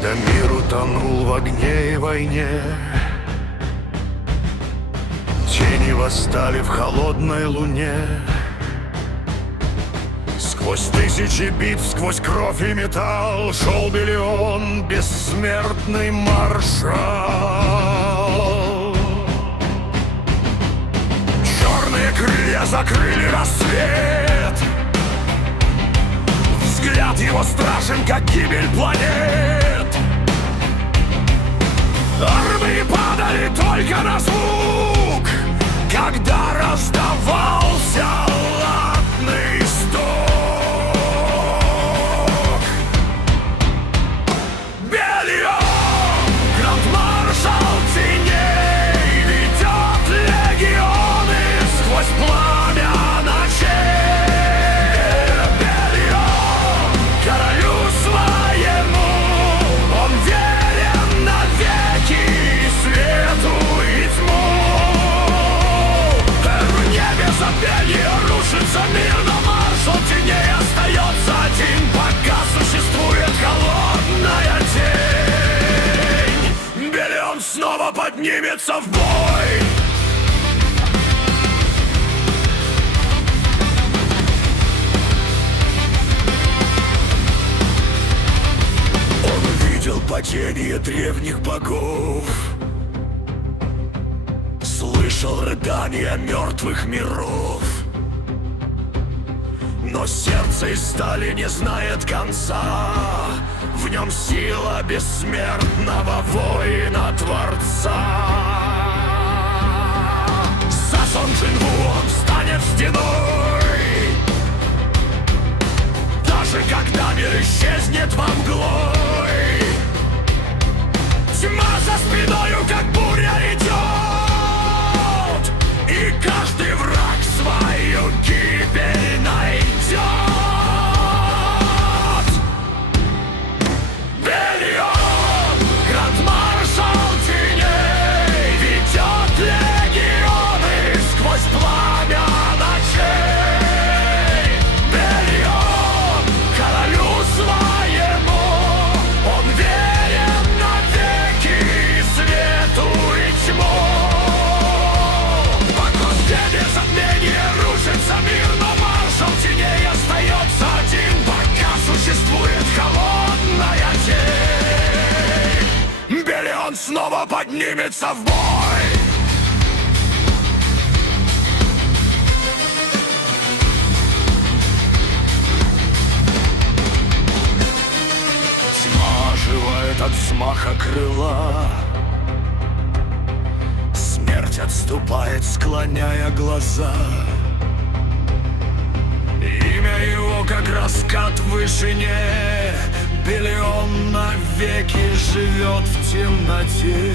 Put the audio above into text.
Когда мир утонул в огне и войне, тени восстали в холодной луне. Сквозь тысячи битв, сквозь кровь и металл шел Белион, бессмертный маршал. Черные крылья закрыли рассвет, взгляд его страшен, как гибель планет. Армии падали только на звук, когда раздавался латный стук. Белион, гранд-маршал теней, ведет легионы сквозь пламя ночей. Белион, королю своему, он верен навеки свету и тьму. В небе забвенье рушится мир, но маршал теней остается один, пока существует холодная тень. Белион снова поднимется в бой. Он увидел падение древних богов, слышал рыдания мертвых миров. Но сердце из стали не знает конца, в нем сила бессмертного воина-творца. За Сон Джинву он станет стеной, даже когда мир исчезнет во мглой. Тьма за спиною, как буря, идет, и каждый враг свою гибель найдет. Белион, гранд-маршал теней, ведет легионы сквозь пламя ночей. Белион, королю своему, он верен навеки свету и тьму. Пока в небе затмение рушится мир, но маршал теней остается один, пока существует холодная тень. Белион снова поднимется в бой. Тьма оживает от взмаха крыла, смерть отступает, склоняя глаза. Имя его, как раскат в вышине, Белион навеки живет в темноте.